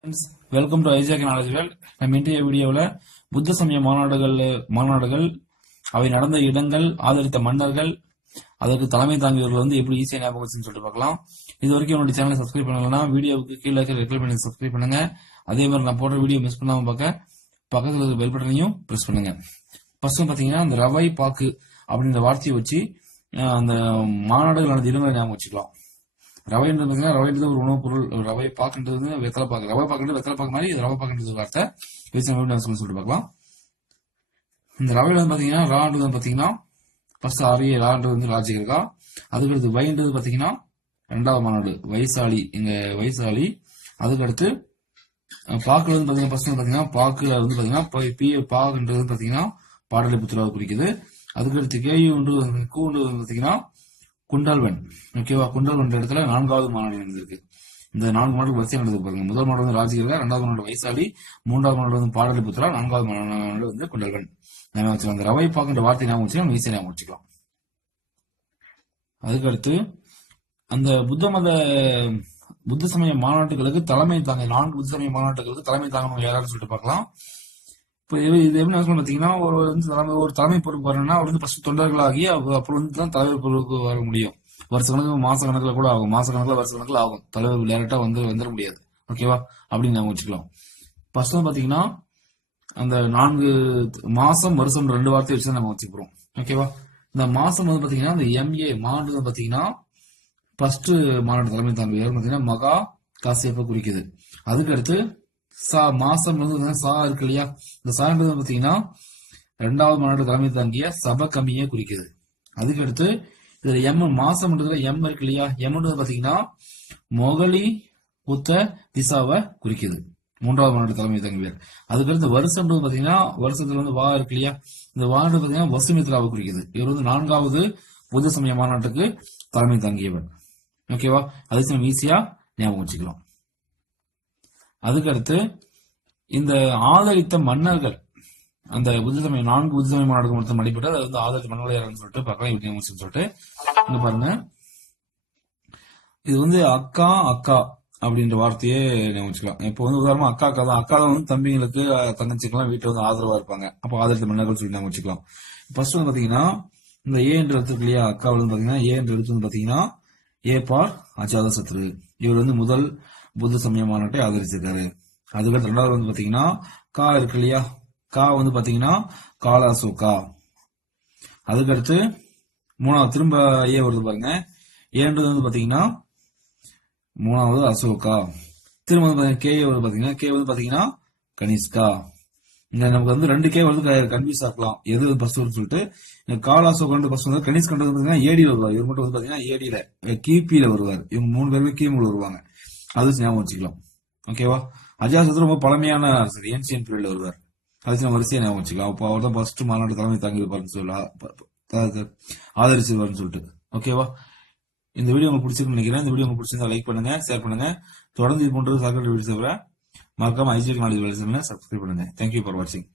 Friends welcome to ஐஜாக் knowledge வேல் நம்ம இன்றைய வீடியோவில் புத்த சமய மாநாடுகள் மாநாடுகள் அவை நடந்த இடங்கள் ஆதரித்த மன்னர்கள் அதற்கு தலைமை தாங்கியவர்கள் வந்து எப்படி ஈஸியாக ஞாபகம் வச்சுன்னு சொல்லிட்டு பார்க்கலாம். இது வரைக்கும் என்னுடைய சேனலை சப்ஸ்கிரைப் பண்ணலன்னா வீடியோவுக்கு கீழே இருக்க ரெக்கல் பண்ணி சப்ஸ்கிரைப் பண்ணுங்க. அதே மாதிரி நான் போடுற வீடியோ மிஸ் பண்ணாமல் பார்க்க பக்கத்தில் இருக்க பெல் பட்டனையும் ப்ரெஸ் பண்ணுங்க. ஃபர்ஸ்ட் பார்த்தீங்கன்னா அந்த ரவை பாக்கு அப்படின்ற வார்த்தையை வச்சு அந்த மாநாடுகள் நடந்த இடங்களை ஞாபகம் வச்சுக்கலாம். ரவைன்றது ரவைன்றது ஒரு உணவுப் பொருள். ரவை பாக்குன்றது வந்து வெத்தலை பாக்கு. ரவை பாக்குன்றது வெத்தலை பாக்கு மாதிரி ரவை பாக்குன்றது வார்த்தை சொல்லி சொல்லிட்டு பார்க்கலாம். இந்த ரவையில வந்து பாத்தீங்கன்னா ரான்றது வந்து பாத்தீங்கன்னா ஃபர்ஸ்ட் ஆரிய ரான்றது வந்து ராஜ்யம் இருக்கா? அதுக்கடுத்து வைன்றது பாத்தீங்கன்னா ரெண்டாவது மாநாடு வைசாலி. எங்க வைசாலி. அதுக்கடுத்து பாக்குல வந்து பாத்தீங்கன்னா ஃபர்ஸ்ட் வந்து பாத்தீங்கன்னா பாக்குல வந்து பாத்தீங்கன்னா ப- பி பாகுன்றது வந்து பாத்தீங்கன்னா பாடலிபுத்திராவை குறிக்குது. அதுக்கடுத்து கேயுன்றது கூன்றது பாத்தீங்கன்னா குண்டால்வன். ஓகேவா? குண்டால்வன் இடத்துல நான்காவது மாநாடு நடந்திருக்கு. இந்த நான்கு மாநாடு வரிசையாக நடந்து பாருங்க. முதல் மாநாடு வந்து ராஜகிரில ரெண்டாவது மாநாடு வைசாலி மூன்றாவது மாநாடு வந்து பாடலிபுத்திரா நான்காவது மாநாடு வந்து குண்டல்வன். அந்த ரவை பாக்குன்ற வார்த்தை ஞாபகம் வச்சுக்கலாம் ஈஸியாக ஞாபகம் வச்சுக்கலாம். அதுக்கடுத்து அந்த புத்த மத புத்த சமய மாநாட்டுகளுக்கு தலைமை தாங்க நான்கு புத்த சமய மாநாட்டுகளுக்கு தலைமை தாங்கணும் யாராவது சொல்லிட்டு பார்க்கலாம். இப்போ இது இது எப்படி பார்த்தீங்கன்னா ஒரு வந்து தலைமை ஒரு தலைமை பொறுப்பு வரணும்னா அவர் வந்து ஃபர்ஸ்ட் தொண்டர்களாகி அப்புறம் வந்து தான் தலைவர் பொறுப்பு வர முடியும். வருஷ கணக்கு மாச கணக்குல கூட ஆகும். மாச கணக்குல வருஷ கணக்குல ஆகும். தலைவர் டேரக்டா வந்து வந்துட முடியாது. ஓகேவா அப்படின்னு நாம வச்சுக்கலாம். ஃபர்ஸ்ட் வந்து பாத்தீங்கன்னா அந்த நான்கு மாசம் வருஷம் ரெண்டு வார்த்தை வச்சு தான் நம்ம வச்சுக்கிறோம். ஓகேவா இந்த மாசம் வந்து பாத்தீங்கன்னா இந்த எம்ஏ மாநிலம் பாத்தீங்கன்னா ஃபர்ஸ்ட் மாநாடு தலைமை தலைமை பார்த்தீங்கன்னா பாத்தீங்கன்னா மகா காசியப்ப குறிக்குது. அதுக்கு அடுத்து சா மாசம் வந்து சா இருக்கு இல்லையா? இந்த சான்றது வந்து பாத்தீங்கன்னா ரெண்டாவது மாநாடு தலைமை தாங்கிய சபகமியை குறிக்குது. அதுக்கு அடுத்து இதுல எம் மாசம்ன்றதுல எம் இருக்கு இல்லையா? எம்ன்றது பாத்தீங்கன்னா மொகலி புத்த திசாவை குறிக்குது. மூன்றாவது மாநாடு தலைமை தங்கியர் அதுக்கடுத்து வருஷம்ன்றது பாத்தீங்கன்னா வருஷத்துல வந்து வா இருக்கு இல்லையா? இந்த வான்றது பாத்தீங்கன்னா வசுமித்ராவை குறிக்குது. இவர் வந்து நான்காவது புத்த சமய மாநாட்டுக்கு தலைமை தாங்கியவர். ஓகேவா அதே நம்ம ஈஸியா ஞாபகம் வச்சுக்கலாம். அதுக்கடுத்து இந்த ஆதரித்த மன்னர்கள் அந்த புத்திசமய நான்கு புத்திசமய மாநாடு மாநாடுகள் மொத்தம் அடிப்பட்டு அது வந்து ஆதரித்த மன்னர்கள் யாருன்னு சொல்லிட்டு பக்கம் எப்படி சொல்லிட்டு இங்க பாருங்க. இது வந்து அக்கா அக்கா அப்படின்ற வார்த்தையே ஞாபகம் வச்சுக்கலாம் இப்போ வந்து உதாரணமா அக்கா அக்கா தான். அக்கா தான் வந்து தம்பிங்களுக்கு தங்கச்சிக்கெல்லாம் வீட்டுல வந்து ஆதரவா இருப்பாங்க. அப்போ ஆதரித்த மன்னர்கள் சொல்லி ஞாபகம் வச்சுக்கலாம் ஃபர்ஸ்ட் வந்து பாத்தீங்கன்னா இந்த ஏ என்ற எழுத்துக்கு இல்லையா? அக்கா வந்து பாத்தீங்கன்னா ஏ என்ற எழுத்து வந்து பாத்தீங்கன்னா ஏ பார் அஜாத சத்ரு. இவர் வந்து முதல் புத்த சமய மாநாட்டை ஆதரிச்சிருக்காரு. அதுக்கடுத்து ரெண்டாவது வந்து பாத்தீங்கன்னா கா இருக்கு இல்லையா? கா வந்து பாத்தீங்கன்னா காலாசோகா அதுக்கடுத்து மூணாவது திரும்ப ஏ வருது பாருங்க. ஏன்றது வந்து பாத்தீங்கன்னா மூணாவது அசோகா திரும்ப வந்து பாத்தீங்கன்னா கே வந்து பாத்தீங்கன்னா கே வந்து பாத்தீங்கன்னா கனிஷ்கா. இந்த நமக்கு வந்து ரெண்டு கே வந்து கன்ஃபியூஸ் ஆக்கலாம் எது பஸ் சொல்லிட்டு இந்த காலாசோகன்ற பஸ் வந்து கணிஷ் பாத்தீங்கன்னா ஏடியில வருவார். இவர் மட்டும் வந்து பாத்தீங்கன்னா ஏடியில கிபியில வருவார். இவங்க மூணு பேருமே கீமுல வருவாங்க. அது ஞாபகம் வச்சுக்கலாம். ஓகேவா அஜாசத்து ரொம்ப பழமையான ஆசிரியர் ஏன்சியன் பீரியட்ல வருவார் அது நம்ம வரிசையை ஞாபகம் வச்சுக்கலாம். அப்போ அவர் தான் ஃபர்ஸ்ட் மாநாடு தலைமை தாங்கி இருப்பாருன்னு சொல்லி ஆதரிச்சிருவாருன்னு சொல்லிட்டு. ஓகேவா இந்த வீடியோ உங்களுக்கு பிடிச்சிருக்குன்னு நினைக்கிறேன். இந்த வீடியோ உங்களுக்கு பிடிச்சிருந்தா லைக் பண்ணுங்க ஷேர் பண்ணுங்க. தொடர்ந்து இது போன்றது சாக்கடை வீடியோ தவிர மறக்காம ஐஜிஎல் நாலேஜ் வேலை சப்ஸ்கிரைப் பண்ணுங்க. தேங்க்யூ ஃபார் வாட்சிங்